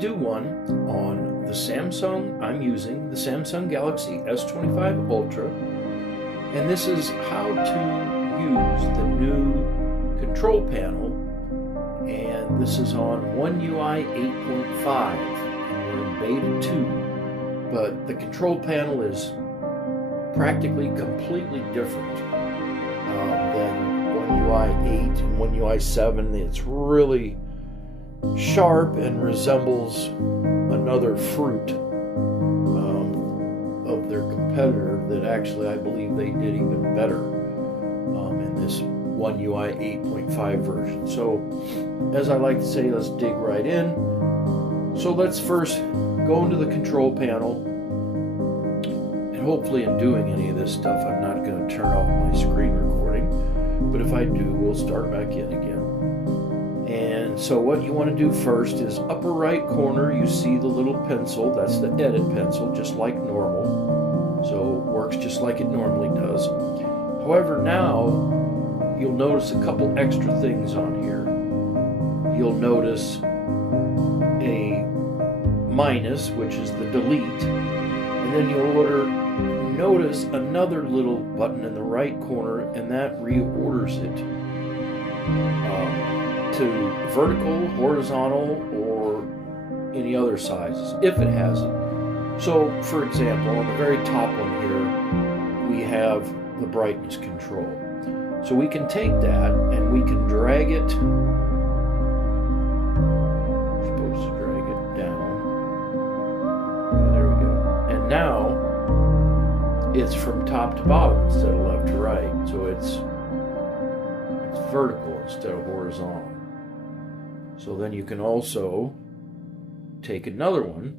do one on the Samsung. I'm using the Samsung Galaxy S25 Ultra, and this is how to use the new control panel, and this is on One UI 8.5, and we're in beta 2, but the control panel is practically completely different than One UI 8 and One UI 7. It's really sharp and resembles another fruit of their competitor that actually I believe they did even better in this One UI 8.5 version. So as I like to say, let's dig right in. So let's first go into the control panel, and hopefully in doing any of this stuff I'm not going to turn off my screen recording, but if I do, we'll start back in again. And so what you want to do first is upper right corner, you see the little pencil. That's the edit pencil, just like normal. So it works just like it normally does. However, now you'll notice a couple extra things on here. You'll notice a minus, which is the delete, and then you'll notice another little button in the right corner, and that reorders it to vertical, horizontal, or any other sizes, if it has it. So, for example, on the very top one here, we have the brightness control. So we can take that and we can drag it. We're supposed to drag it down. Okay, there we go. And now it's from top to bottom instead of left to right. So it's vertical instead of horizontal. So then you can also take another one,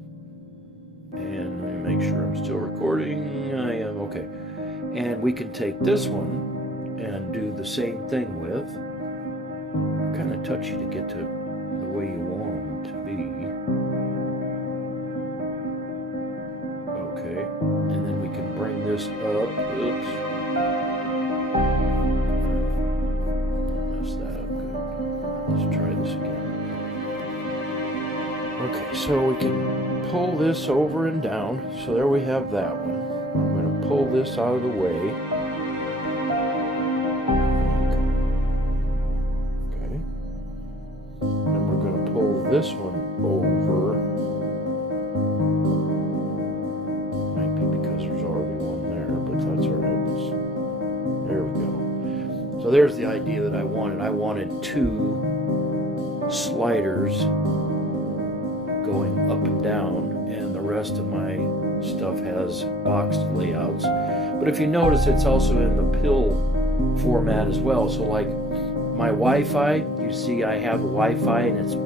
and let me make sure I'm still recording. I am, okay. And we can take this one and do the same thing with. Kind of touchy to get to the way you want them to be. Okay, and then we can bring this up. Oops. Messed that up. Good. Let's try this again. Okay, so we can pull this over and down. So there we have that one. I'm going to pull this out of the way. Okay. Then we're going to pull this one over. Might be because there's already one there, but that's all right. There we go. So there's the idea that I wanted. I wanted two sliders going up and down, and the rest of my stuff has boxed layouts. But if you notice, it's also in the pill format as well. So like my Wi-Fi, you see I have Wi-Fi, and it's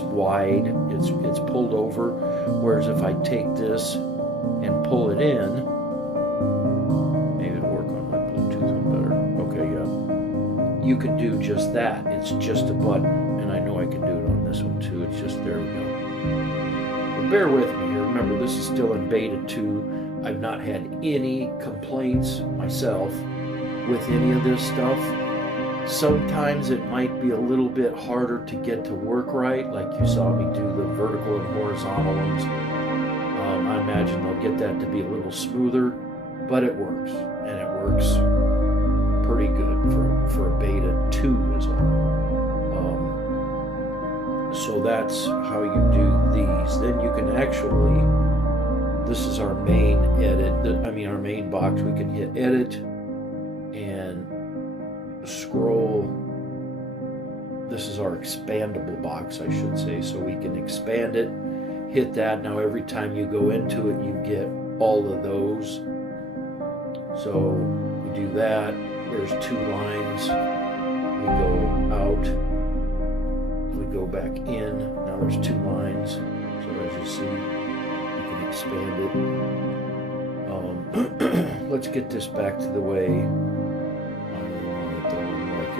wide, it's pulled over. Whereas if I take this and pull it in, maybe it'll work on my Bluetooth one better. Okay, yeah. You can do just that. It's just a button, and I know I can do it on this one too. It's just, there we go. But bear with me here. Remember, this is still in beta 2. I've not had any complaints myself with any of this stuff. Sometimes it might be a little bit harder to get to work right, like you saw me do the vertical and horizontal ones. I imagine they'll get that to be a little smoother, but it works, and it works pretty good for a beta 2 is all. So that's how you do these. Then you can actually, this is our main edit, our main box. We can hit edit and scroll. This is our expandable box, I should say. So we can expand it, hit that. Now every time you go into it, you get all of those. So we do that. There's 2 lines. We go out. We go back in. Now there's 2 lines. So as you see, you can expand it. Let's get this back to the way I want it, though. I like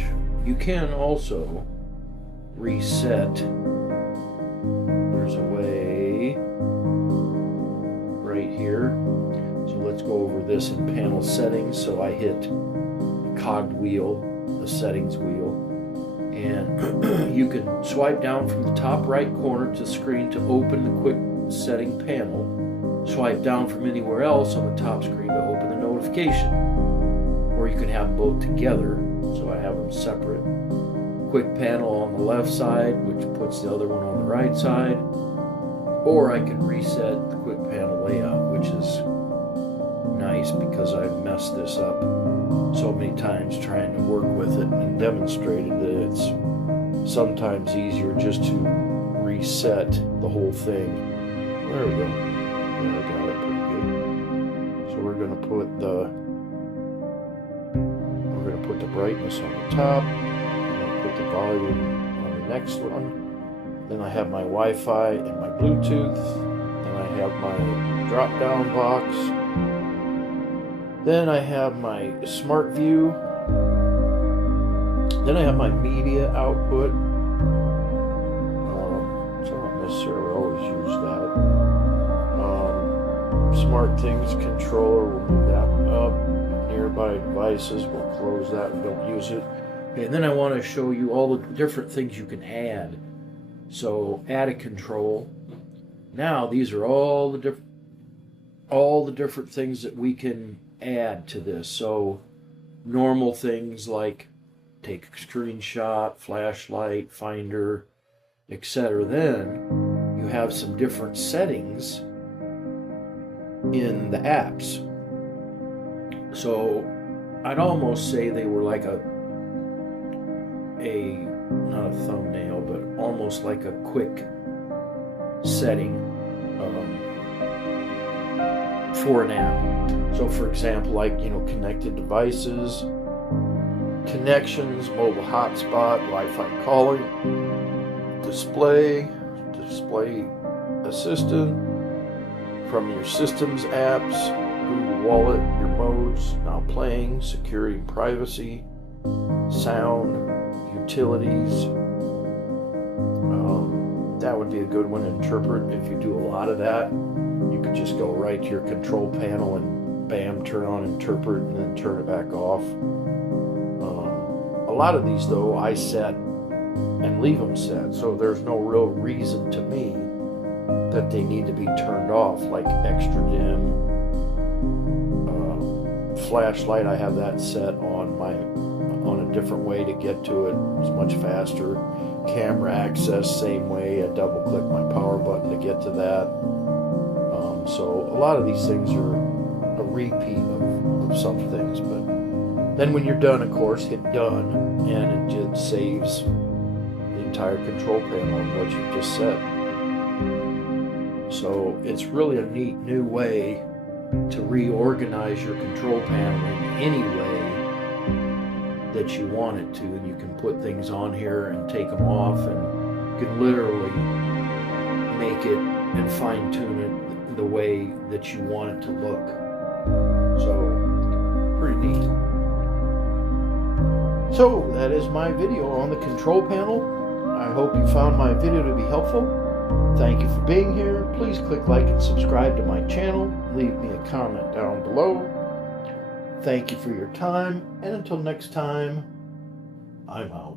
it. You can also reset. There's a way right here. So let's go over this in panel settings. So I hit the cogged wheel, the settings wheel, And you can swipe down from the top right corner to the screen to open the quick setting panel. Swipe down from anywhere else on the top screen to open the notification. Or you can have them both together. So I have them separate. Quick panel on the left side, which puts the other one on the right side. Or I can reset the quick panel layout, which is nice because I've messed this up so many times trying to work with it and demonstrated that it's sometimes easier just to reset the whole thing. There we go. Yeah, I got it pretty good. So we're going to put the brightness on the top. I'm going to put the volume on the next one. Then I have my Wi-Fi and my Bluetooth. Then I have my drop-down box. Then I have my Smart View. Then I have my media output. So I don't necessarily always use that. Smart Things controller, we'll move that one up. Nearby devices, we'll close that, we don't use it. Okay, and then I want to show you all the different things you can add. So add a control. Now these are all the different things that we can add to this. So normal things like take a screenshot, flashlight, finder, etc. Then you have some different settings in the apps. So I'd almost say they were like not a thumbnail, but almost like a quick setting for an app. So for example, like, connected devices, connections, mobile hotspot, Wi-Fi calling, display assistant, from your system's apps, Google Wallet, your modes, now playing, security and privacy, sound, utilities. That would be a good one to interpret. If you do a lot of that, you could just go right to your control panel and bam, turn on interpret and then turn it back off. A lot of these though I set and leave them set, so there's no real reason to me that they need to be turned off, like extra dim. Flashlight, I have that set on a different way to get to it. It's much faster. Camera access, same way. I double click my power button to get to that. So a lot of these things are a repeat of some things, but then when you're done, of course, hit done and it just saves the entire control panel of what you just set. So it's really a neat new way to reorganize your control panel in any way that you want it to, and you can put things on here and take them off, and you can literally make it and fine-tune it the way that you want it to look. So pretty neat. So that is my video on the control panel. I hope you found my video to be helpful. Thank you for being here. Please click like and subscribe to my channel. Leave me a comment down below. Thank you for your time, and until next time, I'm out.